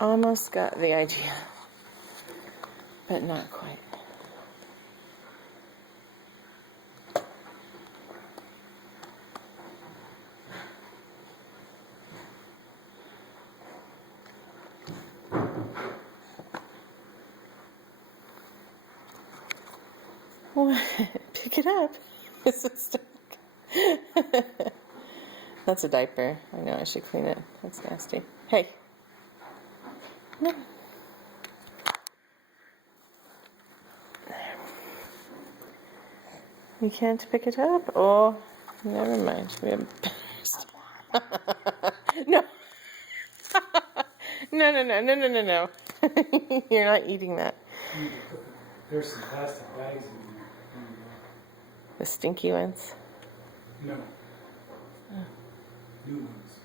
almost got the idea, but not quite. Pick it up. Is it stuck? That's a diaper. I know I should clean it. That's nasty. Hey. No. You can't pick it up? Oh, never mind. We have no. No, no, no, no, no, no, no. You're not eating that. There's some plastic bags in there. The stinky ones. No. New ones.